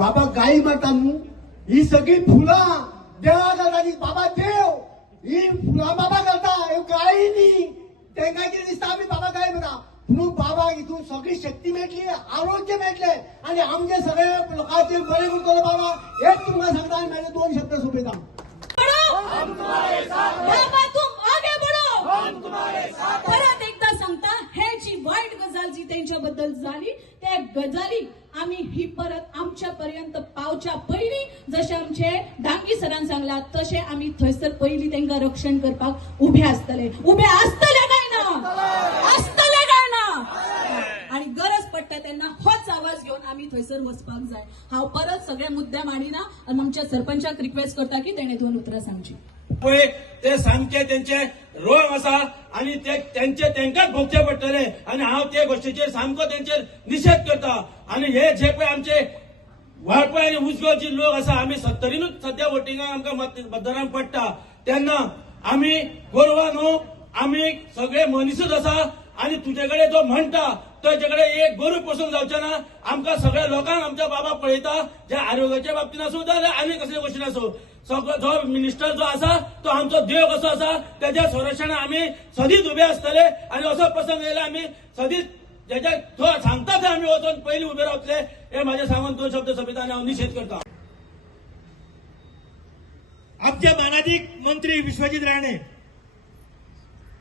बाबा गाई म्हणता न्हू ही सगळी फुलां देवा घालता बाबा देव ही फुलां बाबा घालता ह्यो गायी न्ही तांकां कितें दिसता आमी बाबा गाय म्हणटा म्हणून बाबा हितून सगळी शक्ती मेळटली आरोग्य मेळटले आणि आमचे सगळे लोकांचे बरे करतलो बाबा हेच तुमकां सांगता आनी म्हाजे 2 शब्द सोंपयता बाबा तुम आगे बढ़ो परत एकदा सांगता हे जी वाईट गजाल जी त्यांच्याबद्दल झाली त्या गजाली आम्ही ही परत आमच्या पर्यंत पावच्या पहिली जसे आमचे डांगी सरान सांगला तसे आम्ही थंयसर पहिली त्यांना रक्षण करपाक उभे असतले काय ना आणि गरज पडटा त्यांना होच आवाज घेऊन आम्ही थंयसर वचपाक जाय हांव परत सगळे मुद्दे मांडिना आणि आमच्या सरपंचाक रिक्वेस्ट करता की तेणे 2 उतरां सांगची पळय ते सामके त्यांचे रोग आसा आणि ते तांकांच भोगचे पडटले आणि हांव ते गोष्टीचेर सामको तेंचेर निशेध करता आणि हे जे पळय आमचे वाळपय आणि उसगांवचे लोक आसा आमी 70नीच सध्या वोटिंगाक आमकां मतदारांक पडटा तेन्ना आमी गोरवां न्हू आमी सगळे मनीसच आसा आणि तुजे कडेन जो म्हणटा तुजे कडेन एक गोरू पसून जावचें ना आमकां सगळ्या लोकांक आमच्या बाबा पळयता जे आरोग्याच्या बाबतीन आसूं जाल्यार आनी कसले गोश्टीन आसूं सगळो जो मिनिस्टर जो आसा तो आमचो देव कसो आसा त्याच्या संरक्षणाक आमी सदीच उबे आसतले आणि असो प्रसंग येयला आमी सदीच जेच्या तो सांगता थंय आमी वचून पयलीं उबे रावतले हे म्हाजे सांगून 2 शब्द सोंपयता आनी हांव निशेध करता आमचे मानाधिक मंत्री विश्वजित राणे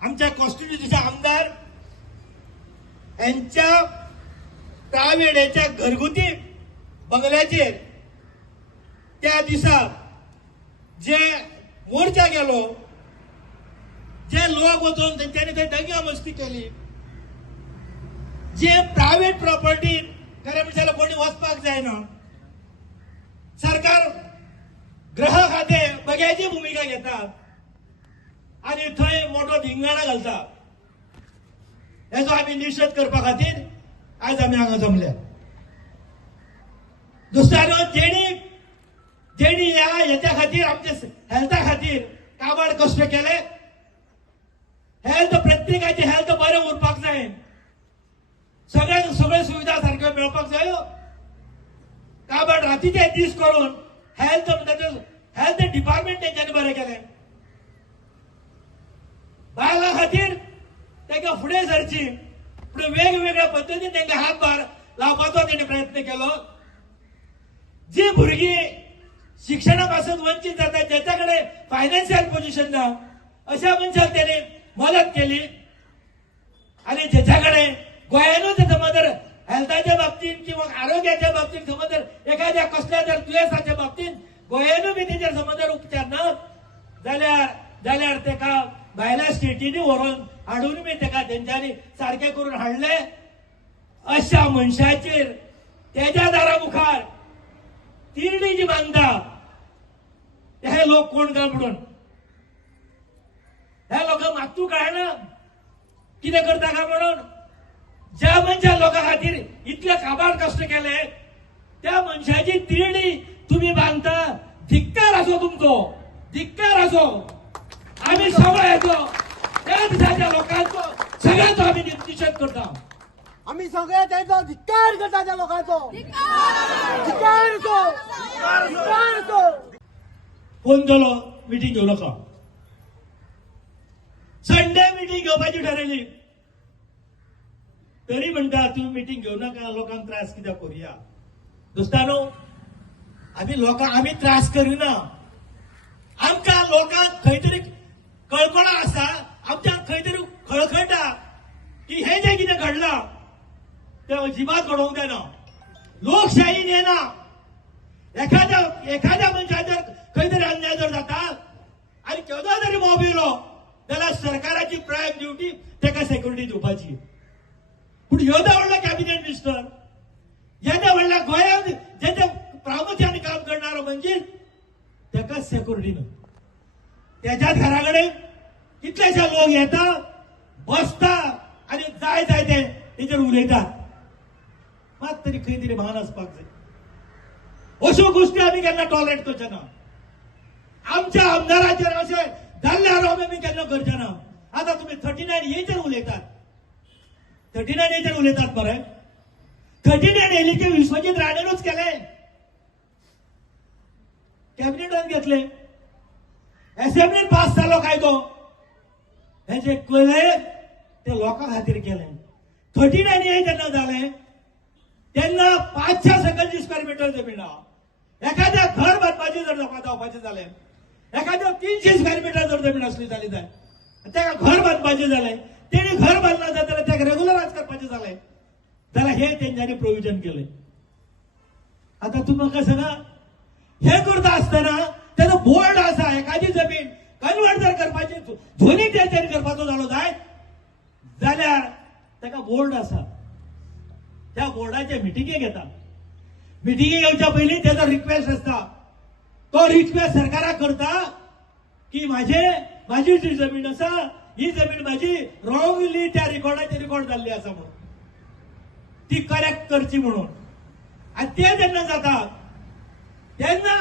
आमच्या कॉन्स्टिट्युन्सीचे आमदार यांच्या प्रायव्हेटाच्या घरगुती बंगल्याचेर त्या दिसा जे मोर्चा गेलो जे लोक वचून त्यांच्यानी थंय दंगा मस्ती केली जे प्रायव्हेट प्रॉपर्टी खरें म्हणल्यार कोणी वचपाक जायना सरकार ग्रह खाते बग्याची भूमिका घेता आणि थंय मोठो धिंगाणा घालता हेचो आमी निशेध करपा खातीर आज आमी हांगा जमल्या दुसऱ्यानो जेणी ह्याच्या खातीर आमच्या हेल्था खातीर काबाड कश्ट केले हेल्थ प्रत्येकाची हेल्थ बरें उरपाक जाय सगळे सुविधा सारक्यो मेळपाक जायो काबाड रातीचे दीस करून हेल्थ डिपार्टमेंट तेंच्यांनी बरें केलें बायलां खातीर तांकां फुडें सरची पूण वेगवेगळ्या पद्दतीन तांकां हातभार लावपाचो तेणें प्रयत्न केलो जी भुरगीं शिक्षणा पासून वंचीत जातात ज्याच्याकडे फायनान्शियल पोझिशन ना अशा मनशाक तेणें मदत केली आणि ज्याच्याकडे गोंयानूच समज जर हेल्थाच्या बाबतीत किंवा आरोग्याच्या बाबतीत समज जर एखाद्या कसल्या जर दुयेंसाच्या बाबतीत गोंयानू बी तेजेर समज जर उपचार ना जाल्यार तेका भायल्या स्टेटींनी व्हरून हाडून बी तेका तेंच्यांनी सारखे करून हाडले अशा मनशाचेर तेज्या दारा मुखार तिरणी जी बांधता हे लोक कोण काय म्हणून ह्या लोकांक मातू कळना कितें करता काय म्हणून ज्या मनशा लोकां खातीर इतले काबाड कश्ट केले त्या मनशाची तिरणी तुम्ही बांधता धिक्कार असो तुमचो धिक्कार असो आम्ही सगळे येतो त्या दिसाच्या लोकांचो सगळ्यांचो आम्ही निषेध करता आम्ही सगळे त्यांचा धिक्कार करता त्या लोकांचो धिक्कार असो फोन केलो मिटींग घेऊ नका संडे मिटींग घेवपाची ठरयली तरी म्हणटा तुम्ही मिटींग घेऊ नका लोकांक त्रास कित्याक करूया दोस्तानो आम्ही त्रास करिना आमकां लोकांक खंय तरी कळकळा आसा आमच्या खंय तरी खळखळटा की हे जे कितें घडलां ते अजिबात घडोवंक जायना लोकशाही येना एखाद्या मनशाचेर खंय तरी अन्याय जर जाता आनी केदो जरी मोब येयलो जाल्यार सरकाराची प्रायम ड्युटी तेका सेक्युरिटी दिवपाची पूण येदो व्हडलो कॅबिनेट मिनिस्टर येदो व्हडल्या गोंयांत जेचे प्रामुख्यान काम करणारो म्हणजे तेका सेक्युरिटी ना त्याच्या घरा कडेन कितलेशे लोक येता बसता आणि जाय ते तेजेर उलयतात मात तरी खंय तरी भान आसपाक जाय अश्यो गोष्टी आमी केन्ना टॉलरेट करचे ना आमच्या आमदाराचेर अशें जाल्ल्यार आमी केन्ना करचे ना आता तुम्ही 39A उलयतात 39A उलयतात मरे 39A विश्वजित राणेनूच केले कॅबिनेटान घेतले, असेंब्लीन पास जालो कायदो, हे जे केले ते लोकां खातीर केले. 39A जेन्ना जालें तेन्ना 500 सकलची स्क्वेअर मीटर जमीन आहा. एखाद्या घर बांदपाचें जर जावपाचें जालें, एखाद्या 300 स्क्वेअर मीटर जर जमीन असली जाली जाय, ताका घर बांदपाचें जालें, तेणी घर बांदना जाल्यार ताका रेग्युलरायज करपाचें जालें जाल्यार हे तेंच्यांनी प्रोविजन केलें. आता तुम्ही म्हाका सांगा, हे करता आसतना तेजो बोर्ड आसा, एखादी जमीन कन्वर्ट जर करपाची झोनीक तेंच्यांनी करपाचो जालो जाय जाल्यार ताका बोर्ड आसा, त्या बोर्डाचे मिटिंगे घेता. मिटिंगे येवच्या पयलीं तेजो रिक्वेस्ट आसता, तो रिक्वेस्ट सरकाराक करता की माझी जी जमीन आसा ही जमीन माझी रॉंगली त्या रिकॉर्डाचेर रिकॉर्ड जाल्ली आसा म्हणून ती करेक्ट करची म्हणून. आणि ते जेन्ना जाता तेन्ना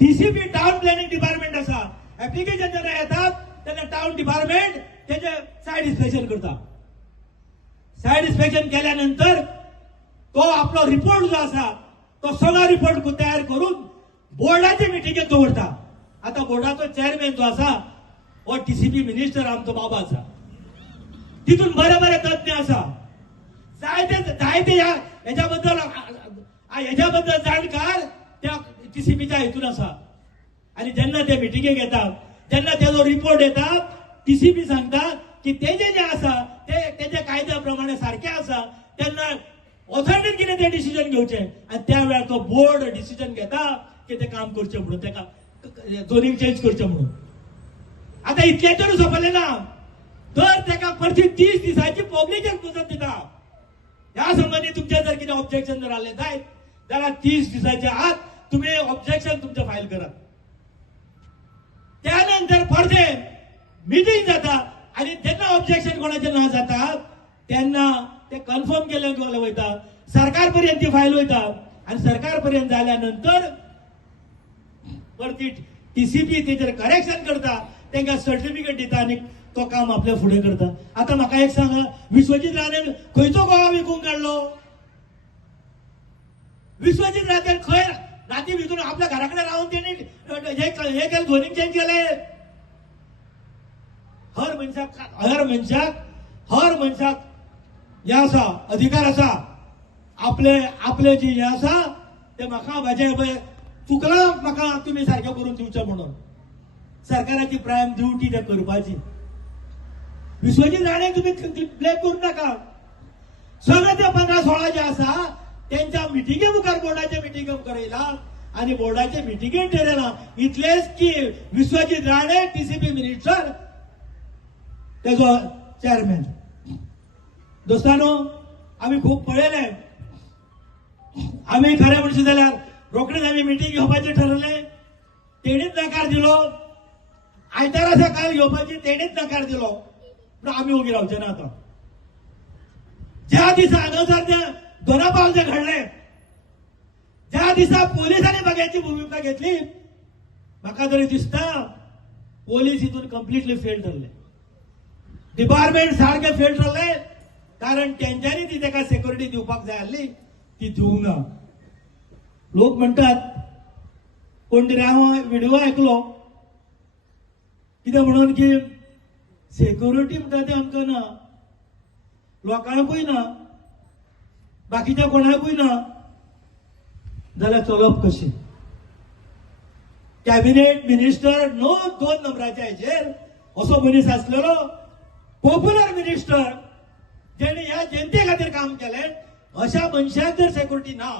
TCP टाउन प्लॅनिंग डिपार्टमेंट आसा, ऍप्लिकेशन जेन्ना येतात तेन्ना टाउन डिपार्टमेंट तेजे सायड इन्स्पेक्शन करता. सायड इन्स्पेक्शन केल्यानंतर तो आपलो रिपोर्ट जो आसा तो सगळो रिपोर्ट तयार करून बोर्डाचे मिटिंगेक दवरता. आता बोर्डाचो चेअरमॅन जो आसा हो TCP मिनिस्टर आमचो बाबा आसा, तितून बरे बरे तज्ञ आसा, जायते ह्याच्याबद्दल जाणकार त्या TCPच्या हेतून आसा. आणि जेन्ना ते मिटिंगेक येतात, जेन्ना तेजो रिपोर्ट येता, TCP सांगता की तेजे जे आसा ते तेजे कायद्या प्रमाणे सारखे आसा, तेन्ना ऑथॉरिटीन कितें ते डिसिजन घेवचे आणि त्या वेळार तो बोर्ड डिसिजन घेता की ते काम करचे म्हणून, तेका झोनिंग चेंज करचे म्हणून. आता इतलेचेर सोंपले ना, तर तेका परती 30 दिसांची पब्लिक मुदत दिता. ह्या संबंधी तुमचे जर कितें ऑब्जेक्शन जर आले जायत जाल्यार 30 दिसांच्या आत तुम्ही ऑब्जेक्शन तुमचं फायल करा. त्यानंतर परते मिटिंग जाता आणि जेन्ना ऑब्जेक्शन कोणाचे ना जाता तेन्ना ते कन्फर्म केले वयता, सरकारपर्यंत ती फायल वयता आणि सरकारपर्यंत जाल्यानंतर परती TCP तेचेर करेक्शन करता, तांकां सर्टिफिकेट दिता आणि तो काम आपल्या फुडें करता. आता म्हाका एक सांगा, विश्वजीत राणेन खंयचो गोवा विकून काडलो? विश्वजीत राणे खंय राती भितून आपल्या घराकडे राहून त्यांनी हे केलं, झोनिंग चेंज केले. हर मनशाक हे आसा, अधिकार आसा, आपले जे हे आसा ते म्हाका माझे चुकला म्हाका तुम्ही सारखे करून दिवचे म्हणून. सरकाराची प्रायम ड्युटी ते करपाची. विश्वजीत राणे तुम्ही ब्लेम करू नका. सगळे ते 15-16 जे आसा त्यांच्या मिटिंगे मुखार, बोर्डाच्या मिटिंगे मुखार येयला आणि बोर्डाचे मिटिंगे ठरयला इतलेच की विश्वजीत राणे TCP मिनिस्टर तेजो चेअरमॅन. दोस्तानो, आम्ही खूप पळयले, आम्ही खरे म्हणशी जाल्यार रोखडेच आम्ही मिटिंग घेवपाचे ठरवले, तेणीच नकार दिलो. आयतारा सकाळ घेवपाची तेणीच नकार दिलो, पण आम्ही उगी रावचे ना. आता ज्या दिसा हांगासर त्या दोनापावल जे घडले, ज्या दिसा पोलिसांनी बघ्याची भूमिका घेतली, म्हाका तरी दिसता पोलीस हितून कम्प्लिटली फेल ठरले, डिपार्टमेंट सारखे फेल ठरले. कारण तेंच्यांनी ती ताका सेक्युरिटी दिवपाक जाय आसली ती दिवंक ना. लोक म्हणटात, कोण तरी हांव व्हिडिओ आयकलो कितें म्हणून की सेक्युरिटी म्हणटा ते आमकां ना, लोकांकूय ना, बाकीच्या कोणाकूय ना, जाल्यार चलप कशें? कॅबिनेट मिनिस्टर 2 नंबराच्या हेचेर असो मनीस आसलेलो, पॉप्युलर मिनिस्टर, जेणे ह्या जनते खातीर काम केलें, अशा मनशाक जर सेक्युरिटी ना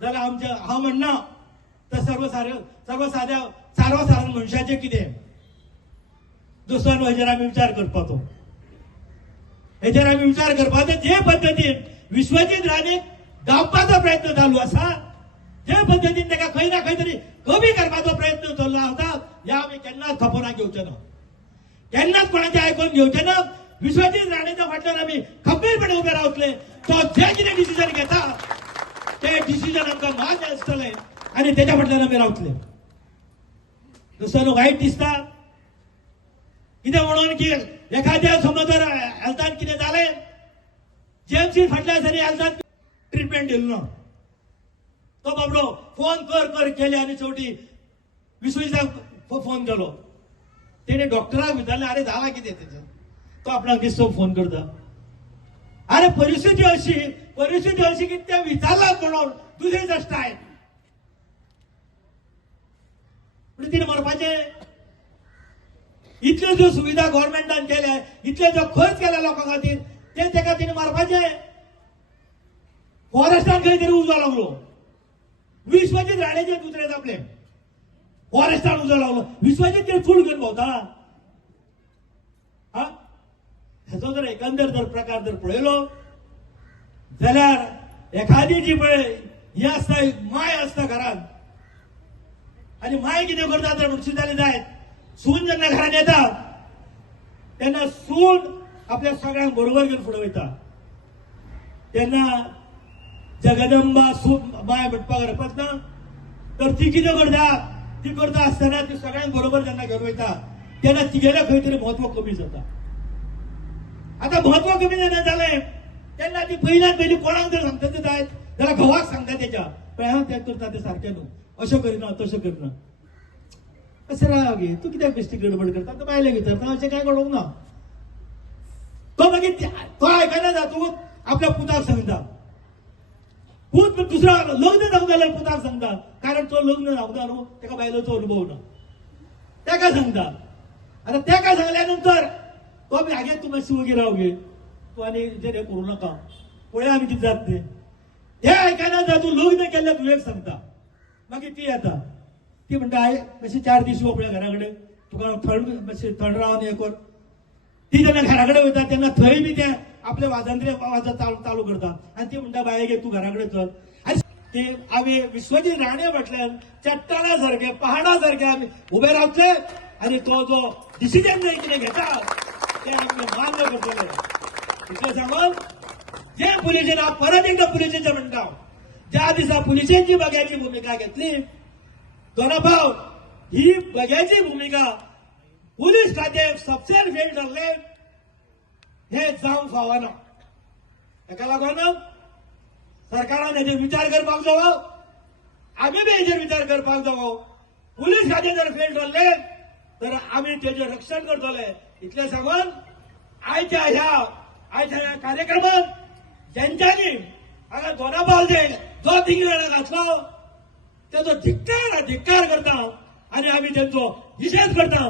जाल्यार हांव म्हणना तर सर्वसाधारण मनशाचें कितें? दुसऱ्यान हेचेर आमी विचार करपाचो. हेचेर आमी विचार करपाचो जे पद्दतीन विश्वजीत राणेक दाबपाचो प्रयत्न चालू आसा, जे पद्दतीन ताका खंय ना खंय तरी कमी करपाचो प्रयत्न चल्लो आसा, हे आमी केन्नाच खपोवना घेवचे ना, केन्नाच कोणाचें आयकून घेवचे ना. विश्वजीत राणेच्या फाटल्यान आमी खंबीरपणे उबे रावतले. तो जे कितें डिसिजन घेता ते डिसिजन आमकां मान्य आसतलें आनी तेच्या फाटल्यान आमी रावतले. दुसरो वायट दिसता कितें म्हणून की एखाद्या समज जर हेल्थान कितें जालें, जेएमसी फाटल्या दिसांनी हेल्थान ट्रिटमेंट दिलो ना, तो बाबडो फोन कर कर केले आणि शेवटी विश्वजिताक फोन केलो. तेणे डॉक्टराक विचारले अरे जावा कितें तेजें. तो आपणाक दिसतो फोन करता. अरे परिस्थिती अशी की ते विचारलात म्हणून दुसरेच स्टायल. म्हणजे तिने मरपाचें. इतल्यो ज्यो सुविधा गव्हर्नमेंटान केल्या, इतले जो खर्च केला लोकां खातीर, ते तेका तिने मारपाचें. फॉरेस्टान खंय तरी उजो लागलो. विश्वजीत राणेचे दुसरे आपले फॉरेस्टान उजो लागलो. विश्वजीत ते चूड घेवन भोंवता. हा ह्याचो जर एकंदर जर प्रकार जर पळयलो जाल्यार एखादी जी पळय ही आसता माय आसता घरांत, आणि माय कितें करता तर म्हणशी जाली जायत. सून जेन्ना घरांत येता तेन्ना सून आपल्या सगळ्यांक बरोबर घेवन फुडें वयता. तेन्ना जगदंबा सून माय म्हणपाक हरकत ना. तर ती कितें करता, ती करता आसतना ती सगळ्यांक बरोबर जेन्ना घेवन वयता तेन्ना तिगेलें खंय तरी म्हत्व कमी जाता. आता महत्व कमी जालें तेन्ना ती पयली कोणाक जर सांगता ते जायत जाल्यार घोवाक सांगता तेच्या पण हांव तें करता तें सारकें न्हू, अशें करिना तशें करना. अशें राव गे तूं कित्याक बेश्टी गडबड करता. तो बायले विचारता अशें कांय कळोंक ना. तो मागीर तो आयकना जा. तूं आपल्या पुताक सांगता. पूत दुसरा लग्न जावंक जाल्यार पुताक सांगता, कारण तो लग्न जावंक न्हू तेका बायलोचो अनुभव ना. तेका सांगता. आता तेका सांगल्या नंतर तो बी हागे तूं मातशी वगीर राव गे, तूं आनी हें करूं नाका, पळया आमी कितें जाता तें. ते आयकना जा. तूं लग्न केल्ल्या तुवेक सांगता. मागीर ती येता. ती म्हणटा आय मातशें 4 दीस यो पळय घरा कडेन, तुका थंड मातशें थंड रावन हें कर. ती जेन्ना घरा कडेन वयता तेन्ना थंय बी ते आपले वाजंत्रे चालू करता. आनी ती म्हणटा बाये गे तूं घरा कडेन चल. आनी ते आमी विश्वजीत राणे म्हटल्यार चट्टाना सारके पहाडा सारके आमी उबे रावतले आनी तो जो डिसिजन जर कितें घेता ते आमी मान्य करतले. इतलें सांगून जे पुलिशेन हांव परत एकदा पुलिशेचें म्हणटा, ज्या दिसा पुलिशेची बग्याची भुमिका घेतली दोनापाव ही बग्याची भूमिका पुलीस खातें सबसेर फेल जाल्ले हे जावंक फावना. ताका लागून सरकारान हेजेर विचार करपाक जावो, आमी बी हेजेर विचार करपाक जावो. पुलीस खातें जर फेल जाल्ले तर आमी तेजें रक्षण करतले. इतलें सांगून आयच्या ह्या कार्यक्रमात ज्यांच्यांनी हांगा दोनापावल जो तिंगराणा घातलो तेजो धिक्कार करता आनी आमी तेंचो निशेध करता.